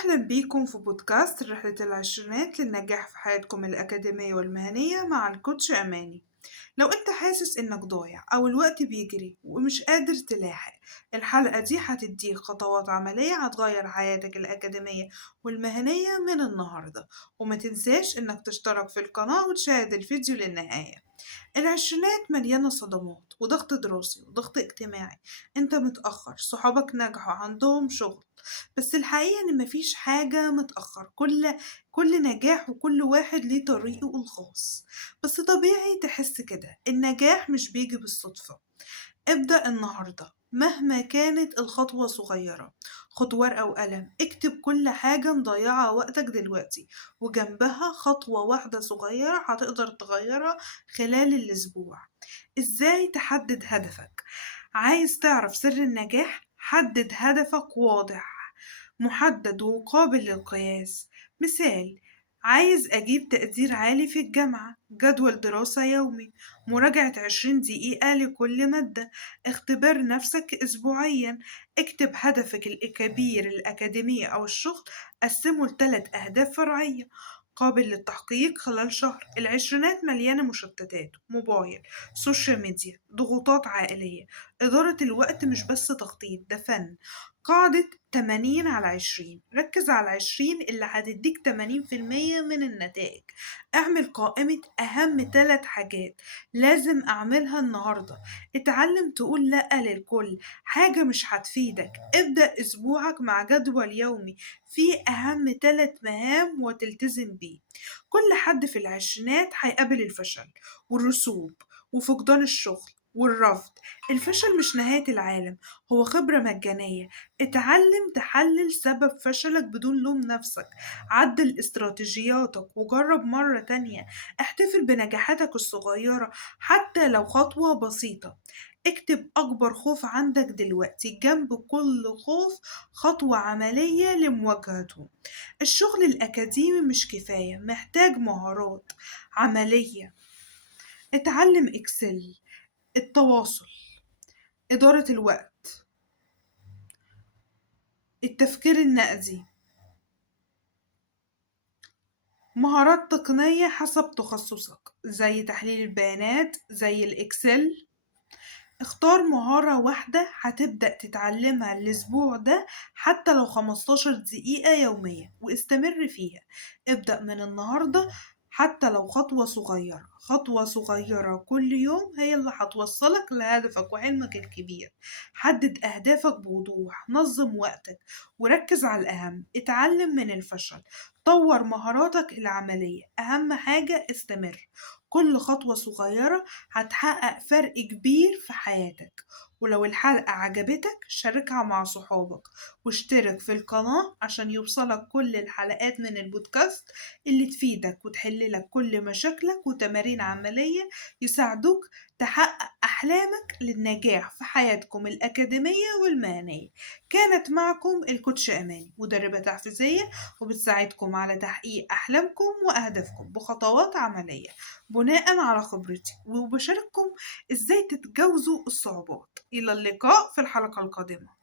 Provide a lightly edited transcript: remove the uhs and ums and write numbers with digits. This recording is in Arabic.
أهلا بيكم في بودكاست رحلة العشرينات للنجاح في حياتكم الأكاديمية والمهنية مع الكوتش أماني. لو أنت حاسس إنك ضايع أو الوقت بيجري ومش قادر تلاحق، الحلقة دي هتديك خطوات عملية هتغير حياتك الأكاديمية والمهنية من النهاردة. وما تنساش إنك تشترك في القناة وتشاهد الفيديو للنهاية. العشرينات مليانة صدمات وضغط دراسي وضغط اجتماعي. انت متأخر، صحابك نجحوا عندهم شغل. بس الحقيقة ان مفيش حاجة متأخر، كل نجاح وكل واحد ليه طريقه الخاص. بس طبيعي تحس كده، النجاح مش بيجي بالصدفة. ابدأ النهاردة مهما كانت الخطوة صغيرة. خد ورقة وقلم، اكتب كل حاجة مضيعة وقتك دلوقتي، وجنبها خطوة واحدة صغيرة هتقدر تغيرها خلال الأسبوع. ازاي تحدد هدفك؟ عايز تعرف سر النجاح؟ حدد هدفك واضح، محدد وقابل للقياس. مثال: عايز أجيب تقدير عالي في الجامعة، جدول دراسة يومي، مراجعة 20 دقيقة لكل مادة، اختبر نفسك أسبوعيا. اكتب هدفك الكبير الأكاديمية أو الشغل، قسمه ل3 أهداف فرعية قابل للتحقيق خلال شهر. العشرينات مليانة مشتتات، موبايل، سوشيال ميديا، ضغوطات عائلية. إدارة الوقت مش بس تخطيط، ده فن. قاعدة 80/20، ركز على 20 اللي هتديك 80% من النتائج. اعمل قائمة أهم 3 حاجات لازم أعملها النهاردة. اتعلم تقول لأ للكل حاجة مش هتفيدك. ابدأ أسبوعك مع جدول يومي فيه أهم 3 مهام وتلتزم بيه. كل حد في العشرينات هيقابل الفشل والرسوب وفقدان الشغل والرفض. الفشل مش نهاية العالم، هو خبرة مجانية. اتعلم تحلل سبب فشلك بدون لوم نفسك. عدل استراتيجياتك وجرب مرة تانية. احتفل بنجاحاتك الصغيرة حتى لو خطوة بسيطة. اكتب أكبر خوف عندك دلوقتي جنب كل خوف خطوة عملية لمواجهته. الشغل الأكاديمي مش كفاية، محتاج مهارات عملية. اتعلم إكسل، التواصل، إدارة الوقت، التفكير النقدي، مهارات تقنية حسب تخصصك زي تحليل البيانات زي الإكسل. اختار مهارة واحدة هتبدأ تتعلمها الأسبوع ده، حتى لو 15 دقيقة يوميا، واستمر فيها. ابدأ من النهاردة، حتى لو خطوة صغيرة، خطوة صغيرة كل يوم هي اللي هتوصلك لهدفك وحلمك الكبير. حدد أهدافك بوضوح، نظم وقتك وركز على الأهم. اتعلم من الفشل، طور مهاراتك العملية. أهم حاجة استمر، كل خطوة صغيرة هتحقق فرق كبير في حياتك. ولو الحلقة عجبتك شاركها مع صحابك، واشترك في القناة عشان يوصلك كل الحلقات من البودكاست اللي تفيدك وتحللك كل مشاكلك، وتمارين عملية يساعدوك تحقق أحلامك للنجاح في حياتكم الأكاديمية والمهنية. كانت معكم الكوتش أماني، مدربة تحفيزية، وبتساعدكم على تحقيق أحلامكم وأهدافكم بخطوات عملية بناء على خبرتي، وبشارككم إزاي تتجاوزوا الصعوبات. إلى اللقاء في الحلقة القادمة.